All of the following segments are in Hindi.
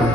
Hey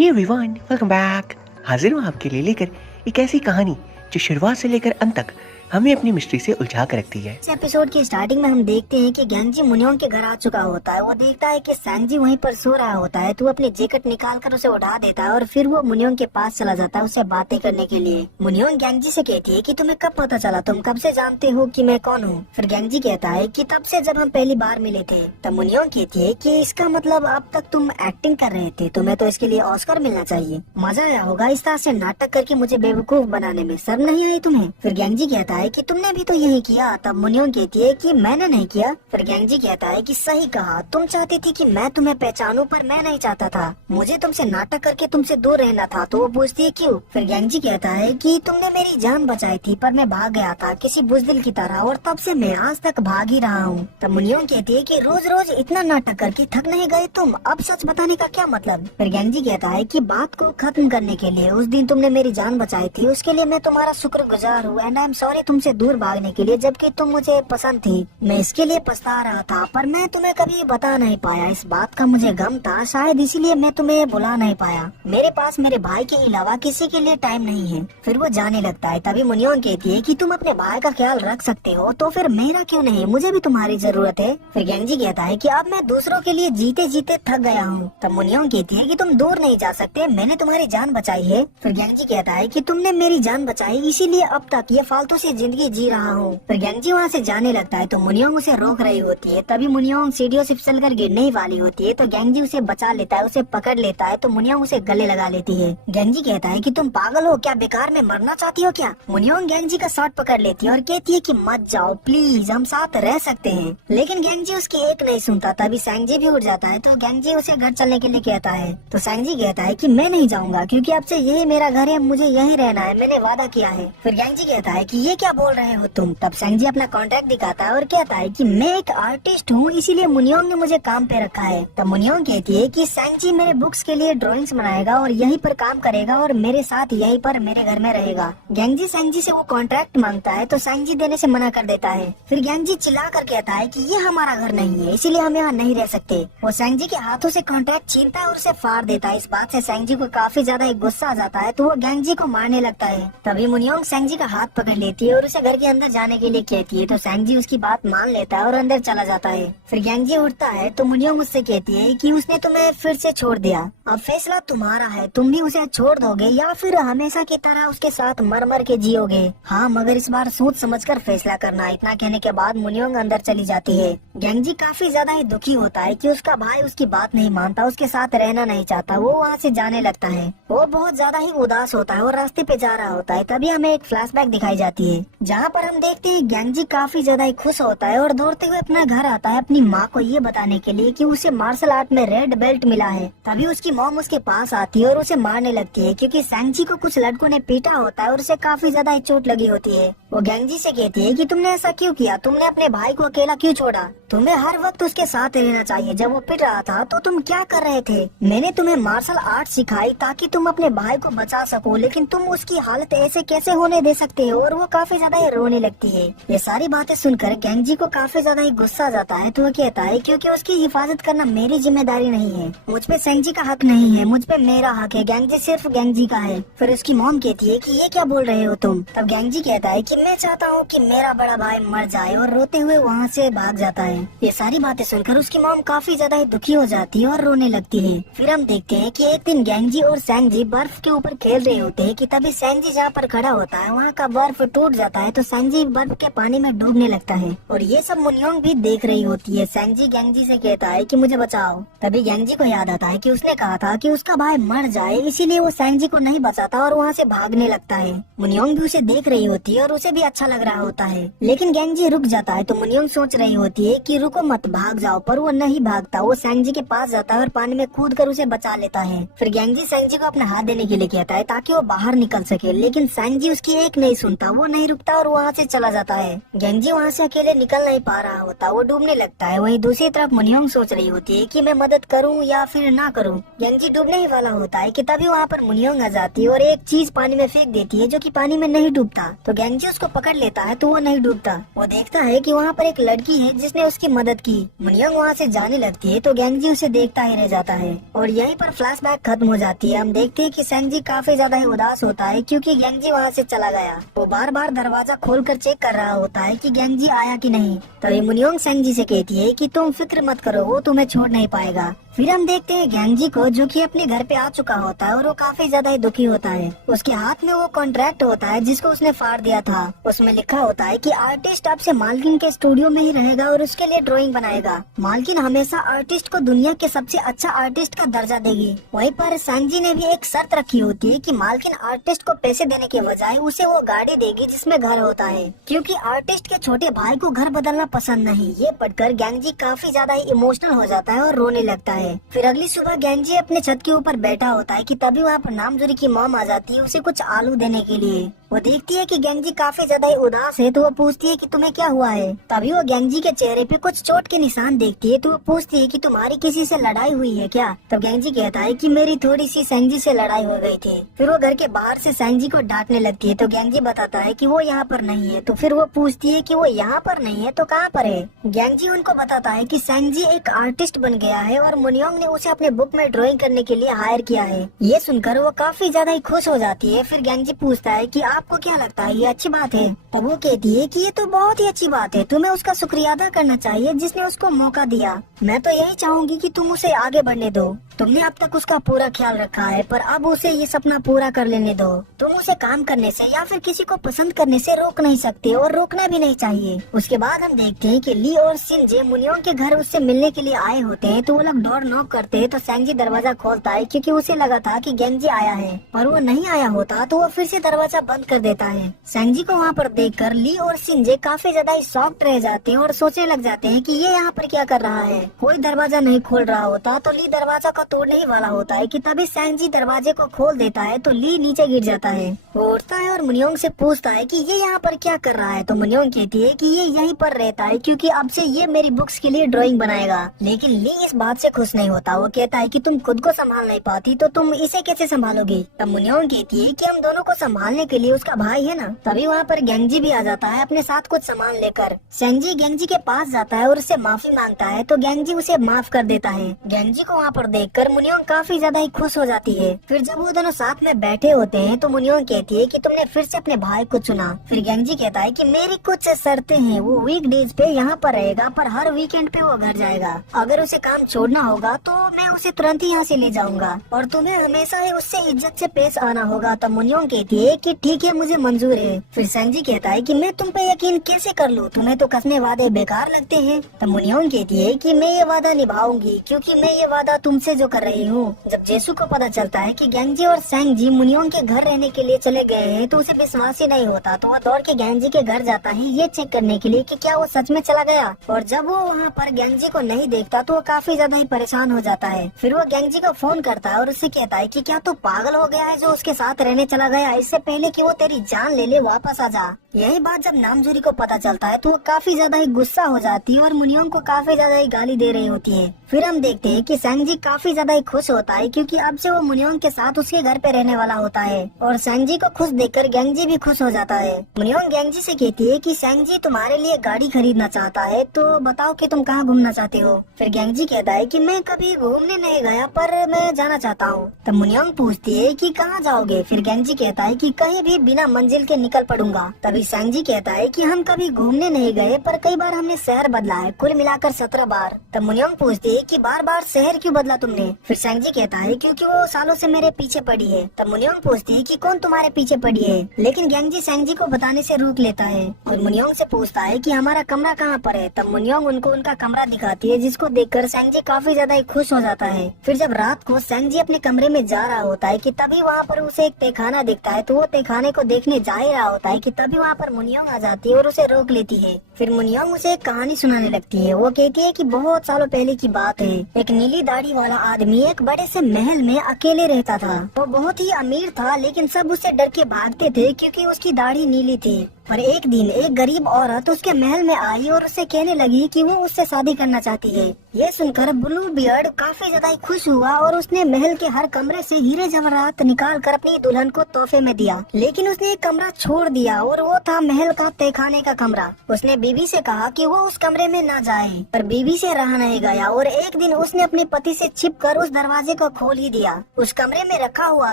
everyone, welcome back. हाजिर हूँ आपके लिए लेकर एक ऐसी कहानी जो शुरुआत से लेकर अंत तक हमें अपनी मिस्ट्री से उलझा कर रखती है। इस एपिसोड की स्टार्टिंग में हम देखते हैं कि गैंगजी मुनियोंग के घर आ चुका होता है। वो देखता है कि सैंगजी वहीं पर सो रहा होता है, तो वो अपनी जैकेट निकाल कर उसे उठा देता है और फिर वो मुनियोंग के पास चला जाता है उससे बातें करने के लिए। मुनियोंग गैंगजी से कहती है कि तुम्हें कब पता चला, तुम कब से जानते हो कि मैं कौन हूँ। फिर गैंगजी कहता है कि तब से जब हम पहली बार मिले थे। तब मुनियोंग कहती है कि इसका मतलब अब तक तुम एक्टिंग कर रहे थे, तुम्हें तो इसके लिए ऑस्कर मिलना चाहिए। मजा आया होगा इस तरह से नाटक करके मुझे बेवकूफ बनाने में, शर्म नहीं आई तुम्हें। फिर गैंगजी कहता है कि तुमने भी तो यही किया। तब मुनियोंग कहती है कि मैंने नहीं किया। फिर गैंगजी कहता है कि सही कहा, तुम चाहती थी कि मैं तुम्हें पहचानूं, पर मैं नहीं चाहता था। मुझे तुमसे नाटक करके तुमसे दूर रहना था। तो वो पूछती है क्यों। फिर गैंगजी कहता है कि तुमने मेरी जान बचाई थी, पर मैं भाग गया था किसी बुजदिल की तरह, और तब से मैं आज तक भाग ही रहा हूँ। तब मुनियोंग कहती है कि रोज रोज इतना नाटक करके थक नहीं गए तुम, अब सच बताने का क्या मतलब। फिर गैंगजी कहता है कि बात को खत्म करने के लिए उस दिन तुमने मेरी जान बचाई थी, उसके लिए मैं तुम्हारा शुक्रगुजार हूँ एंड आई एम सॉरी तुमसे दूर भागने के लिए, जबकि तुम मुझे पसंद थी। मैं इसके लिए पछता रहा था, पर मैं तुम्हें कभी बता नहीं पाया। इस बात का मुझे गम था, शायद इसीलिए मैं तुम्हें बुला नहीं पाया। मेरे पास मेरे भाई के अलावा किसी के लिए टाइम नहीं है। फिर वो जाने लगता है। तभी मुनियोंग कहती है कि तुम अपने भाई का ख्याल रख सकते हो, तो फिर मेरा क्यों नहीं, मुझे भी तुम्हारी जरूरत है। फिर गैंगजी कहता है कि अब मैं दूसरों के लिए जीते जीते थक गया हूँ। तब मुनियोंग कहती है कि तुम दूर नहीं जा सकते, मैंने तुम्हारी जान बचाई है। फिर गैंगजी कहता है कि तुमने मेरी जान बचाई, इसीलिए अब तक ये फालतू से जिंदगी जी रहा हूँ। फिर गैंगजी वहाँ से जाने लगता है, तो मुनियोंग उसे रोक रही होती है। तभी मुनियोंग सीढ़ियों से फिसलकर गिरने ही वाली होती है, तो गैंगजी उसे बचा लेता है, उसे पकड़ लेता है। तो मुनियोंग उसे गले लगा लेती है। गैंगजी कहता है कि तुम पागल हो क्या, बेकार में मरना चाहती हो क्या। मुनियोंग गैंगजी का शर्ट पकड़ लेती है और कहती है कि मत जाओ प्लीज, हम साथ रह सकते हैं। लेकिन गैंगजी उसकी एक नहीं सुनता। तभी सैंगजी भी उठ जाता है, तो गैंगजी उसे घर चलने के लिए कहता है। तो सैंगजी कहता है कि मैं नहीं जाऊंगा, क्योंकि अब से यही मेरा घर है, मुझे यही रहना है, मैंने वादा किया है। फिर गैंगजी कहता है कि ये क्या बोल रहे हो तुम। तब सैंगजी अपना कॉन्ट्रैक्ट दिखाता है और कहता है कि मैं एक आर्टिस्ट हूँ, इसीलिए मुनियोंग ने मुझे काम पे रखा है। तब मुनियोंग कहती है कि सैंगजी मेरे बुक्स के लिए ड्राइंग्स बनाएगा और यहीं पर काम करेगा और मेरे साथ यहीं पर मेरे घर में रहेगा। गैंगजी सैंगजी से वो कॉन्ट्रैक्ट मांगता है, तो सैंगजी देने से मना कर देता है। फिर गैंगजी चिल्ला कर कहता है कि ये हमारा घर नहीं है, इसीलिए हम यहाँ नहीं रह सकते। वो सैंगजी के हाथों से कॉन्ट्रैक्ट छीनता है और उसे फाड़ देता है। इस बात से सैंगजी को काफी ज्यादा गुस्सा आ जाता है, तो वो गैंगजी को मारने लगता है। तभी मुनियोंग सैंगजी का हाथ पकड़ लेती है और उसे घर के अंदर जाने के लिए कहती है। तो सैंगजी उसकी बात मान लेता है और अंदर चला जाता है। फिर गैंगजी उठता है, तो मुनियोंग उससे कहती है कि उसने तुम्हें फिर से छोड़ दिया, अब फैसला तुम्हारा है, तुम भी उसे छोड़ दोगे या फिर हमेशा की तरह उसके साथ मर मर के जियोगे। हाँ, मगर इस बार सोच समझकर फैसला करना। इतना कहने के बाद मुनियोंग अंदर चली जाती है। गैंगजी काफी ज्यादा ही दुखी होता है कि उसका भाई उसकी बात नहीं मानता, उसके साथ रहना नहीं चाहता। वो वहाँ से जाने लगता है। वो बहुत ज्यादा ही उदास होता है और रास्ते पे जा रहा होता है। तभी हमें एक फ्लैशबैक दिखाई जाती है, जहाँ पर हम देखते हैं गैंगजी काफी ज्यादा ही खुश होता है और दौड़ते हुए अपना घर आता है अपनी माँ को ये बताने के लिए कि उसे मार्शल आर्ट में रेड बेल्ट मिला है। तभी उसकी मॉम उसके पास आती है और उसे मारने लगती है, क्योंकि सैंगजी को कुछ लड़कों ने पीटा होता है और उसे काफी ज्यादा चोट लगी होती है। वो गैंगजी से कहती है कि तुमने ऐसा क्यों किया, तुमने अपने भाई को अकेला क्यों छोड़ा, तुम्हें हर वक्त उसके साथ रहना चाहिए। जब वो पिट रहा था तो तुम क्या कर रहे थे। मैंने तुम्हें मार्शल आर्ट सिखाई ताकि तुम अपने भाई को बचा सको, लेकिन तुम उसकी हालत ऐसे कैसे होने दे सकते हो। और वो काफी ज्यादा ही रोने लगती है। ये सारी बातें सुनकर गैंगजी को काफी ज्यादा ही गुस्सा आ जाता है, तो वो कहता है क्योंकि उसकी हिफाजत करना मेरी जिम्मेदारी नहीं है, मुझ पे सैंगजी का हक नहीं है, मुझ पे मेरा हक है, गैंगजी सिर्फ गैंगजी का है। फिर उसकी मॉम कहती है कि ये क्या बोल रहे हो तुम। तब गैंगजी कहता है कि मैं चाहता हूँ कि मेरा बड़ा भाई मर जाए, और रोते हुए वहाँ से भाग जाता है। ये सारी बातें सुनकर उसकी मॉम काफी ज्यादा ही दुखी हो जाती है और रोने लगती है। फिर हम देखते हैं कि एक दिन गैंगजी और सैंगजी बर्फ के ऊपर खेल रहे होते हैं कि तभी सैंगजी जहाँ पर खड़ा होता है वहाँ का बर्फ टूट जाता है, तो सैंगजी बर्फ के पानी में डूबने लगता है। और ये सब मुनियोंग भी देख रही होती है। सैंगजी गैंगजी से कहता है कि मुझे बचाओ। तभी गैंगजी को याद आता है कि उसने कहा था कि उसका भाई मर जाए, इसीलिए वो सैंगजी को नहीं बचाता और वहाँ से भागने लगता है। मुनियोंग भी उसे देख रही होती है और उसे भी अच्छा लग रहा होता है, लेकिन गैंगजी रुक जाता है। तो मुनियोंग सोच रही होती है कि रुको मत, भाग जाओ, पर वो नहीं भागता। वो सैंगजी के पास जाता है और पानी में कूद कर उसे बचा लेता है। फिर गैंगजी सैंगजी को अपना हाथ देने के लिए कहता है ताकि वो बाहर निकल सके, लेकिन सैंगजी उसकी एक नहीं सुनता, वो नहीं रुकता और वहाँ से चला जाता है। गैंगजी वहाँ से अकेले निकल नहीं पा रहा होता, वो डूबने लगता है। वहीं दूसरी तरफ मुनियोंग सोच रही होती है कि मैं मदद करूँ या फिर ना करूँ। गेंजी डूबने ही वाला होता है कि तभी वहाँ पर मुनियोंग आ जाती है और एक चीज पानी में फेंक देती है जो कि पानी में नहीं डूबता। तो गेंजी उसको पकड़ लेता है तो वो नहीं डूबता। वो देखता है कि वहाँ पर एक लड़की है जिसने उसकी मदद की। मुनियोंग वहाँ से जाने लगती है तो गेंजी उसे देखता ही रह जाता है और यहीं पर फ्लैशबैक खत्म हो जाती है। हम देखते हैं कि सेंजी काफी ज्यादा ही उदास होता है क्योंकि गेंजी वहाँ से चला गया। वो बार बार दरवाजा खोलकर चेक कर रहा होता है कि गेंजी आया कि नहीं। तभी मुनियोंग सेंजी से कहती है कि तुम फिक्र मत करो, वो तुम्हें छोड़ नहीं पाएगा। फिर हम देखते हैं गेंजी को जो कि अपने घर पे आ चुका होता है और वो काफी ज्यादा ही दुखी होता है। उसके हाथ में वो कॉन्ट्रैक्ट होता है जिसको उसने फाड़ दिया था। उसमें लिखा होता है कि आर्टिस्ट अब से मालकिन के स्टूडियो में ही रहेगा और उसके लिए ड्राइंग बनाएगा। मालकिन हमेशा आर्टिस्ट को दुनिया के सबसे अच्छा आर्टिस्ट का दर्जा देगी। वहीं पर सेंजी ने भी एक शर्त रखी होती है कि मालकिन आर्टिस्ट को पैसे देने के बजाय उसे वो गाड़ी देगी जिसमें घर होता है, क्योंकि आर्टिस्ट के छोटे भाई को घर बदलना पसंद नहीं। ये पढ़कर गेंजी काफी ज्यादा ही इमोशनल हो जाता है और रोने लगता है। फिर अगली सुबह गेंजी अपने छत के ऊपर बैठा होता है कि तभी वहाँ पर नामजोरी की मॉम आ जाती है उसे कुछ आलू देने के लिए। वो देखती है कि गेंजी काफी ज्यादा ही उदास है तो वो पूछती है कि तुम्हें क्या हुआ है। तभी वो गेंजी के चेहरे पे कुछ चोट के निशान देखती है तो वो पूछती है कि तुम्हारी किसी से लड़ाई हुई है क्या। तब गेंजी कहता है कि मेरी थोड़ी सी सेंजी से लड़ाई हो गई थी। फिर वो घर के बाहर से सेंजी को डांटने लगती है तो गेंजी बताता है कि वो यहाँ पर नहीं है। तो फिर वो पूछती है कि वो यहाँ पर नहीं है तो कहाँ पर है। गेंजी उनको बताता है कि सेंजी एक आर्टिस्ट बन गया है और मुनियोंग ने उसे अपने बुक में ड्राइंग करने के लिए हायर किया है। ये सुनकर वो काफी ज्यादा ही खुश हो जाती है। फिर गेंजी पूछता है कि आपको क्या लगता है ये अच्छी बात है। तब वो कहती है कि ये तो बहुत ही अच्छी बात है, तुम्हें उसका शुक्रिया अदा करना चाहिए जिसने उसको मौका दिया। मैं तो यही चाहूंगी कि तुम उसे आगे बढ़ने दो। तुमने अब तक उसका पूरा ख्याल रखा है पर अब उसे ये सपना पूरा कर लेने दो। तुम उसे काम करने से या फिर किसी को पसंद करने से रोक नहीं सकते और रोकना भी नहीं चाहिए। उसके बाद हम देखते हैं कि ली और शिनजे मुनियोंग के घर उससे मिलने के लिए आए होते हैं तो वो लोग डोर नॉक करते हैं तो सेंजी दरवाजा खोलता है क्योंकि उसे लगा था कि गेंजी आया है, पर वो नहीं आया होता तो वो फिर से दरवाजा बंद कर देता है। सेंजी को वहाँ पर देखकर ली और शिनजे काफी ज्यादा शॉक्ड रह जाते हैं और सोचने लग जाते हैं कि ये यहाँ पर क्या कर रहा है। कोई दरवाजा नहीं खोल रहा होता तो ली दरवाजा को तोड़ने ही वाला होता है कि तभी सेंजी दरवाजे को खोल देता है तो ली नीचे गिर जाता है। वो उठता है और मुनियोंग से पूछता है कि ये यहाँ पर क्या कर रहा है। तो मुनियोंग कहती है कि ये यहीं पर रहता है क्योंकि अब से ये मेरी बुक्स के लिए ड्राइंग बनाएगा। लेकिन ली इस बात से खुश नहीं होता। वो कहता है कि तुम खुद को संभाल नहीं पाती तो तुम इसे कैसे संभालोगी। तब मुनियोंग कहती है कि हम दोनों को संभालने के लिए उसका भाई है ना। तभी वहाँ पर गेंजी भी आ जाता है अपने साथ कुछ सामान लेकर। सेंजी गेंजी के पास जाता है और उससे माफी मांगता है तो गेंजी उसे माफ कर देता है। गेंजी को वहाँ पर देखकर मुनियोंग काफी ज्यादा ही खुश हो जाती है। फिर जब वो दोनों साथ में बैठे होते हैं तो मुनियोंग कहती है कि तुमने फिर से अपने भाई को चुना। फिर गेंजी कहता है कि मेरी कुछ शर्तें हैं, वो वीकडेज पे यहाँ पर रहेगा पर हर वीकेंड पे वो घर जाएगा। अगर उसे काम छोड़ना होगा तो मैं उसे तुरंत ही यहाँ से ले जाऊंगा और तुम्हें हमेशा ही उससे इज्जत से पेश आना होगा। तो मुनियोंग कहती है कि ठीक है, मुझे मंजूर है। फिर सेंजी कहता है कि मैं तुम पे यकीन कैसे कर लूँ, तुम्हें तो कसमे वादे बेकार लगते हैं। तो मुनियोंग कहती है कि मैं ये वादा निभाऊंगी क्योंकि मैं ये वादा तुमसे जो कर रही हूँ। जब जेसु को पता चलता है कि गेंजी और सेंजी मुनियोंग के घर रहने के लिए चले गए हैं तो उसे विश्वास ही नहीं होता। तो वो दौड़ के गेंजी के घर जाता है ये चेक करने के लिए कि क्या वो सच में चला गया। और जब वो वहाँ पर गेंजी को नहीं देखता तो वो काफी ज्यादा ही परेशान हो जाता है। फिर वो गेंजी को फोन करता है और उससे कहता है कि क्या तू पागल हो गया है जो उसके साथ रहने चला गया, इससे पहले कि वो तेरी जान ले ले वापस आ जा। यही बात जब नामजोरी को पता चलता है तो वो काफी ज्यादा ही गुस्सा हो जाती है और मुनियोंग को काफी ज्यादा ही गाली दे रही होती है। फिर हम देखते हैं कि सेंजी काफी ज्यादा ही खुश होता है क्योंकि अब से वो मुनियोंग के साथ उसके घर पे रहने वाला होता है और सेंजी को खुश देखकर गेंजी भी खुश हो जाता है। मुनियोंग गेंजी से कहती है कि सेंजी तुम्हारे लिए गाड़ी खरीदना चाहता है तो बताओ कि तुम कहाँ घूमना चाहते हो। फिर गेंजी कहता है कि मैं कभी घूमने नहीं गया पर मैं जाना चाहता हूँ। तब मुनियोंग पूछती है कि कहाँ जाओगे। फिर गेंजी कहता है कि कहीं भी बिना मंजिल के निकल पड़ूंगा। तभी सेंजी कहता है कि हम कभी घूमने नहीं गए पर कई बार हमने शहर बदला है, कुल मिलाकर 17 बार। तब मुनियोंग पूछती है कि बार बार शहर क्यों बदला तुमने। फिर सेंजी कहता है क्योंकि वो सालों से मेरे पीछे पड़ी है। तब मुनियोंग पूछती है कि कौन तुम्हारे पीछे पड़ी है, लेकिन गेंजी सेंजी को बताने से रोक लेता है और मुनियोंग से पूछता है कि हमारा कमरा कहाँ पर है। तब मुनियोंग उनको उनका कमरा दिखाती है जिसको देखकर सेंजी काफी ज्यादा ही खुश हो जाता है। फिर जब रात को सेंजी अपने कमरे में जा रहा होता है कि तभी वहाँ पर उसे एक तहखाना दिखता है तो वो तहखाने को देखने जा ही रहा होता है कि तभी वहाँ पर मुनियोंग आ जाती है और उसे रोक लेती है। फिर मुनियोंग उसे एक कहानी सुनाने लगती है। वो कहती है कि बहुत सालों पहले की बात है, एक नीली दाढ़ी वाला आदमी एक बड़े से महल में अकेले रहता था। वो बहुत ही अमीर था लेकिन सब उससे डर के भागते थे क्योंकि उसकी दाढ़ी नीली थी। पर एक दिन एक गरीब औरत उसके महल में आई और उससे कहने लगी कि वो उससे शादी करना चाहती है। ये सुनकर ब्लू बियर्ड काफी ज्यादा खुश हुआ और उसने महल के हर कमरे से हीरे जवाहरात निकाल कर अपनी दुल्हन को तोहफे में दिया। लेकिन उसने एक कमरा छोड़ दिया और वो था महल का तहखाने का कमरा। उसने बीवी से कहा कि वो उस कमरे में न जाए, पर बीवी से रहा नहीं गया और एक दिन उसने अपने पति से छिपकर उस दरवाजे को खोल ही दिया। उस कमरे में रखा हुआ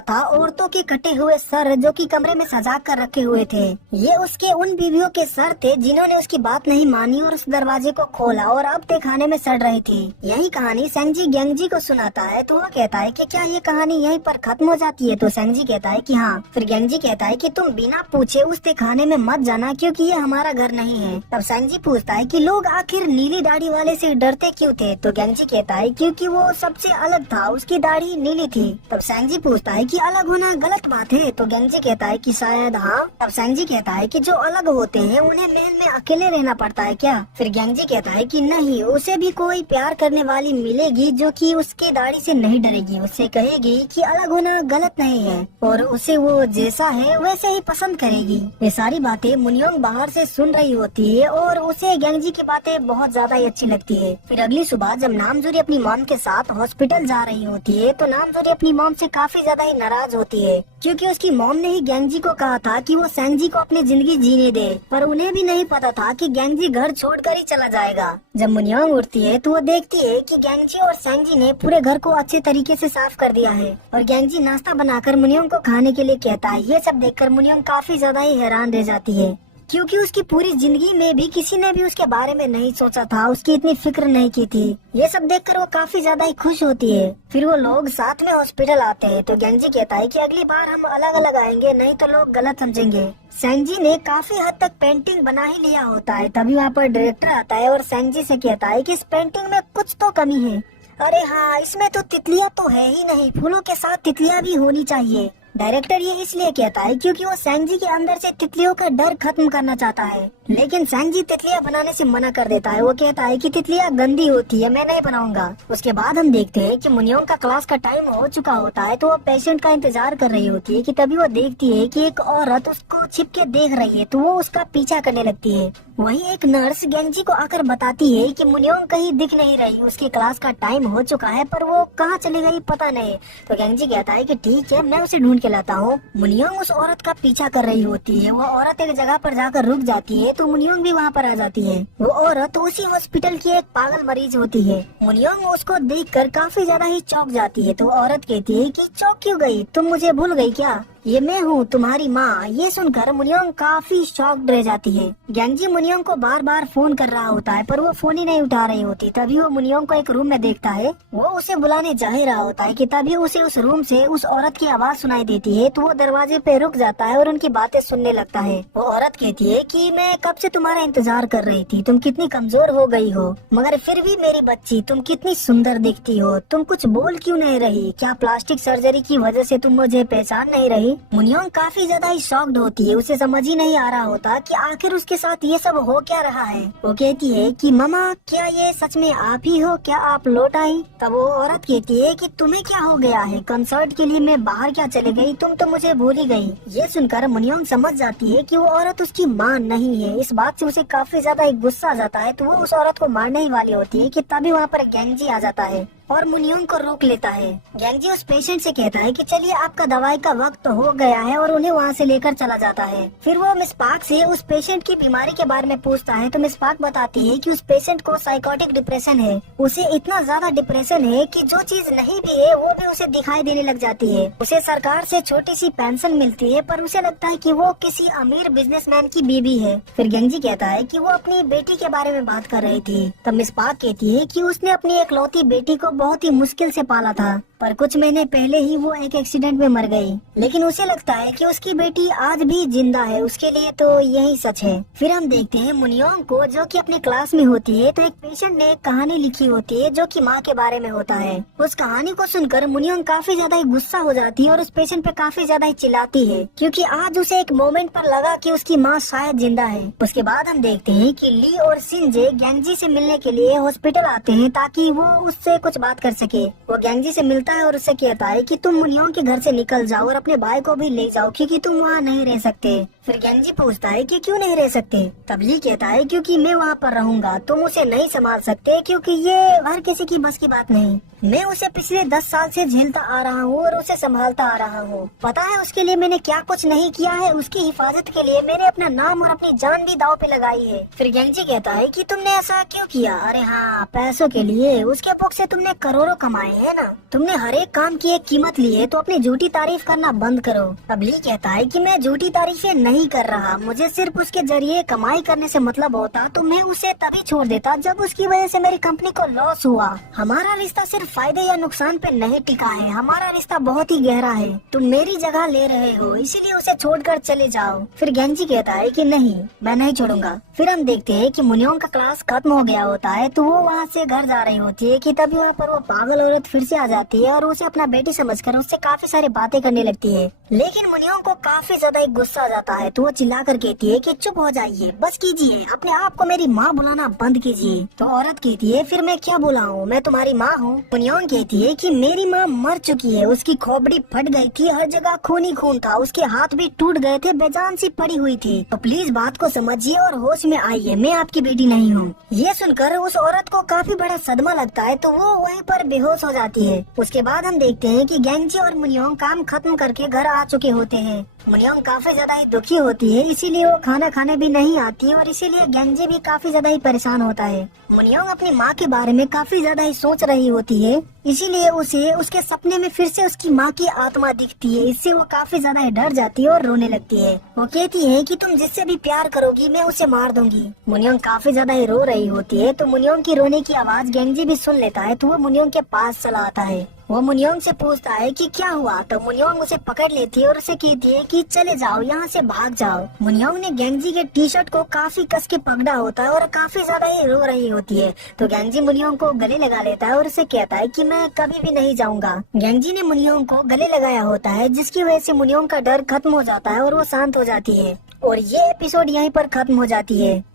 था औरतों के कटे हुए सर जो कि कमरे में सजा कर रखे हुए थे। ये उसके उन बीवियों के सर थे जिन्होंने उसकी बात नहीं मानी और उस दरवाजे को खोला और अब तहखाने में सड़ रही थी। यही कहानी सेंगजी गेंगजी को सुनाता है तो वो कहता है कि क्या ये कहानी यहीं पर खत्म हो जाती है? तो सेंगजी कहता है कि हाँ। फिर गेंगजी कहता है कि तुम बिना पूछे उस तहखाने में मत जाना क्योंकि ये हमारा घर नहीं है। तब सेंगजी पूछता है कि लोग आखिर नीली दाढ़ी वाले से डरते क्यों थे? तो गेंगजी कहता है क्योंकि वो सबसे अलग था, उसकी दाढ़ी नीली थी। तब सेंगजी पूछता है कि अलग होना गलत बात है? तो गेंगजी कहता है कि शायद हाँ। तब सेंगजी कहता है कि जो अलग होते हैं उन्हें महल में अकेले रहना पड़ता है क्या? फिर गेंगजी कहता है कि नहीं, उसे भी कोई प्यार करने वाली मिलेगी जो कि उसके दाढ़ी से नहीं डरेगी, उससे कहेगी कि अलग होना गलत नहीं है और उसे वो जैसा है वैसे ही पसंद करेगी। ये सारी बातें मुनियोंग बाहर से सुन रही होती है और उसे गेंगजी की बातें बहुत ज्यादा ही अच्छी लगती है। फिर अगली सुबह जब नामजोरी अपनी मॉम के साथ हॉस्पिटल जा रही होती है तो नामजोरी अपनी मॉम से काफी ज्यादा ही नाराज होती है क्योंकि उसकी मॉम ने ही गेंगजी को कहा था कि वो सेंगजी को अपनी जिंदगी जीने दे, पर उन्हें भी नहीं पता था कि गेंगजी घर छोड़कर ही चला जाएगा। जब मुनियोंग उठती है तो वो देखती है कि गेंगजी और सेंगजी ने पूरे घर को अच्छे तरीके से साफ कर दिया है और गेंगजी नाश्ता बनाकर मुनियोंग को खाने के लिए कहता है। ये सब देखकर मुनियोंग काफी ज्यादा ही हैरान रह जाती है क्योंकि उसकी पूरी जिंदगी में भी किसी ने भी उसके बारे में नहीं सोचा था, उसकी इतनी फिक्र नहीं की थी। ये सब देखकर वो काफी ज्यादा ही खुश होती है। फिर वो लोग साथ में हॉस्पिटल आते हैं तो गेंगजी कहता है कि अगली बार हम अलग अलग आएंगे, नहीं तो लोग गलत समझेंगे। सेंगजी ने काफी हद तक पेंटिंग बना ही लिया होता है। तभी वहाँ पर डायरेक्टर आता है और सेंगजी से कहता है कि इस पेंटिंग में कुछ तो कमी है। अरे हाँ, इसमें तो तितलियाँ तो है ही नहीं, फूलों के साथ तितलियाँ भी होनी चाहिए। डायरेक्टर ये इसलिए कहता है क्योंकि वो सेंगजी के अंदर से तितलियों का डर खत्म करना चाहता है, लेकिन सेंगजी तितलियां बनाने से मना कर देता है। वो कहता है कि तितलियां गंदी होती है, मैं नहीं बनाऊंगा। उसके बाद हम देखते हैं कि मुनियोंग का क्लास का टाइम हो चुका होता है तो वो पेशेंट का इंतजार कर रही होती है कि तभी वो देखती है कि एक औरत उसको छिप के देख रही है तो वो उसका पीछा करने लगती है। वहीं एक नर्स गेंगजी को आकर बताती है कि मुनियोंग कहीं दिख नहीं रही, उसकी क्लास का टाइम हो चुका है पर वो कहाँ चली गई पता नहीं। तो गेंगजी कहता है कि ठीक है, मैं उसे ढूंढ के लाता हूँ। मुनियोंग उस औरत का पीछा कर रही होती है। वो औरत एक जगह पर जाकर रुक जाती है तो मुनियोंग भी वहाँ पर आ जाती है। वो औरत उसी हॉस्पिटल की एक पागल मरीज होती है। मुनियोंग उसको देखकर काफी ज्यादा ही चौंक जाती है तो औरत कहती है कि चौंक क्यों गई, तुम मुझे भूल गई क्या? ये मैं हूँ, तुम्हारी माँ। ये सुनकर मुनियोंग काफी शॉक्ड रह जाती है। गेंगजी मुनियोंग को बार बार फोन कर रहा होता है पर वो फोन ही नहीं उठा रही होती। तभी वो मुनियोंग को एक रूम में देखता है। वो उसे बुलाने जा ही रहा होता है कि तभी उसे उस रूम से उस औरत की आवाज सुनाई देती है तो वो दरवाजे पे रुक जाता है और उनकी बातें सुनने लगता है। वो औरत कहती है कि मैं कब से तुम्हारा इंतजार कर रही थी, तुम कितनी कमजोर हो गई हो, मगर फिर भी मेरी बच्ची तुम कितनी सुंदर दिखती हो, तुम कुछ बोल क्यों नहीं रही? क्या प्लास्टिक सर्जरी की वजह से तुम मुझे पहचान नहीं रही? मुनियोंग काफी ज्यादा ही शॉक्ड होती है। उसे समझ ही नहीं आ रहा होता कि आखिर उसके साथ ये सब हो क्या रहा है। वो कहती है कि मामा, क्या ये सच में आप ही हो? क्या आप लौट आई? तब वो औरत कहती है कि तुम्हें क्या हो गया है? कंसर्ट के लिए मैं बाहर क्या चले गई? तुम तो मुझे भूल ही गई। ये सुनकर मुनियोंग समझ जाती है कि वो औरत उसकी माँ नहीं है। इस बात से उसे काफी ज्यादा ही गुस्सा आ जाता है तो वो उस औरत को मारने ही वाली होती है कि तभी वहाँ पर गेंगजी आ जाता है और मुनियोंग को रोक लेता है। गेंगजी उस पेशेंट से कहता है कि चलिए, आपका दवाई का वक्त तो हो गया है और उन्हें वहाँ से लेकर चला जाता है। फिर वो मिस पार्क से उस पेशेंट की बीमारी के बारे में पूछता है तो मिस पार्क बताती है कि उस पेशेंट को साइकोटिक डिप्रेशन है। उसे इतना ज्यादा डिप्रेशन है कि जो चीज नहीं भी है वो भी उसे दिखाई देने लग जाती है। उसे सरकार से छोटी सी पेंशन मिलती है पर उसे लगता है कि वो किसी अमीर बिजनेसमैन की बीवी है। फिर गेंगजी कहता है कि वो अपनी बेटी के बारे में बात कर रही थी। तब मिस पार्क कहती है कि उसने अपनी इकलौती बेटी को बहुत ही मुश्किल से पाला था पर कुछ महीने पहले ही वो एक एक्सीडेंट में मर गई, लेकिन उसे लगता है कि उसकी बेटी आज भी जिंदा है। उसके लिए तो यही सच है। फिर हम देखते हैं मुनियोंग को जो कि अपने क्लास में होती है तो एक पेशेंट ने एक कहानी लिखी होती है जो कि माँ के बारे में होता है। उस कहानी को सुनकर मुनियोंग काफी ज्यादा ही गुस्सा हो जाती है और उस पेशेंट पे काफी ज्यादा ही चिल्लाती है क्योंकि आज उसे एक मोमेंट पर लगा कि उसकी माँ शायद जिंदा है। उसके बाद हम देखते हैं कि ली और शिनजे गेंगजी से मिलने के लिए हॉस्पिटल आते हैं ताकि वो उससे कुछ बात कर सके। वो गेंगजी से मिलता लेता है और उससे कहता है कि तुम मुनियोंग के घर से निकल जाओ और अपने भाई को भी ले जाओ क्योंकि तुम वहाँ नहीं रह सकते। फिर गेंजी पूछता है कि क्यों नहीं रह सकते? तब ली कहता है क्योंकि मैं वहाँ पर रहूंगा, तुम उसे नहीं संभाल सकते क्योंकि ये हर किसी की बस की बात नहीं। मैं उसे पिछले 10 साल से झेलता आ रहा हूँ और उसे संभालता आ रहा हूँ। पता है उसके लिए मैंने क्या कुछ नहीं किया है। उसकी हिफाजत के लिए मैंने अपना नाम और अपनी जान भी दांव पे लगाई है। फिर गेंजी कहता है कि तुमने ऐसा क्यों किया? अरे हाँ, पैसों के लिए। उसके बुक से तुमने करोड़ों कमाए है ना। तुमने हर एक काम की एक कीमत ली है, तो अपनी झूठी तारीफ करना बंद करो। अब ली कहता है कि मैं झूठी तारीफें नहीं कर रहा, मुझे सिर्फ उसके जरिए कमाई करने से मतलब होता तो मैं उसे तभी छोड़ देता जब उसकी वजह से मेरी कंपनी को लॉस हुआ। हमारा रिश्ता सिर्फ फायदे या नुकसान पे नहीं टिका है, हमारा रिश्ता बहुत ही गहरा है। तुम मेरी जगह ले रहे हो, इसीलिए उसे छोड़कर चले जाओ। फिर गेंजी कहता है कि नहीं, मैं नहीं छोड़ूंगा। फिर हम देखते हैं कि मुनियोंग का क्लास खत्म हो गया होता है, तो वो वहाँ से घर जा रही होती है कि तभी वहाँ पर वो पागल औरत फिर से आ जाती है और उसे अपना बेटी समझकर उससे काफी सारी बातें करने लगती है। लेकिन मुनियोंग को काफी ज्यादा गुस्सा आ जाता है, तो वो चिल्ला कर कहती है कि चुप हो जाइए, बस कीजिए, अपने आप को मेरी माँ बुलाना बंद कीजिए। तो औरत कहती है फिर मैं क्या बुलाऊं, मैं तुम्हारी माँ हूँ। मुनियोंग कहती है कि मेरी माँ मर चुकी है, उसकी खोपड़ी फट गई थी, हर जगह खून ही खून था, उसके हाथ भी टूट गए थे, बेजान सी पड़ी हुई थी। तो प्लीज बात को समझिए और होश में आइए, मैं आपकी बेटी नहीं हूँ। ये सुनकर उस औरत को काफी बड़ा सदमा लगता है, तो वो वहीं पर बेहोश हो जाती है। उसके बाद हम देखते हैं कि गेंजी और मुनियोंग काम खत्म करके घर आ चुके होते हैं। मुनियोंग काफी ज्यादा ही दुखी होती है, इसीलिए वो खाना खाने भी नहीं आती और इसीलिए गेंजी भी काफी ज्यादा ही परेशान होता है। मुनियोंग अपनी माँ के बारे में काफी ज्यादा ही सोच रही होती है, इसीलिए उसे उसके सपने में फिर से उसकी माँ की आत्मा दिखती है। इससे वो काफी ज्यादा ही डर जाती है और रोने लगती है। वो कहती है कि तुम जिससे भी प्यार करोगी मैं उसे मार दूंगी। मुनियोंग काफी ज्यादा ही रो रही होती है, तो मुनियोंग की रोने की आवाज गेंजी भी सुन लेता है, तो वो मुनियोंग के पास चला आता है। वो मुनियोंग से पूछता है कि क्या हुआ, तो मुनियोंग उसे पकड़ लेती है और उसे कहती है कि चले जाओ, यहाँ से भाग जाओ। मुनियोंग ने गेंजी के टी शर्ट को काफी कस के पकड़ा होता है और काफी ज्यादा ही रो रही होती है, तो गेंजी मुनियोंग को गले लगा लेता है और उसे कहता है कि मैं कभी भी नहीं जाऊंगा। गेंजी ने मुनियोंग को गले लगाया होता है, जिसकी वजह से मुनियोंग का डर खत्म हो जाता है और वो शांत हो जाती है। और ये एपिसोड यहीं पर खत्म हो जाती है। तो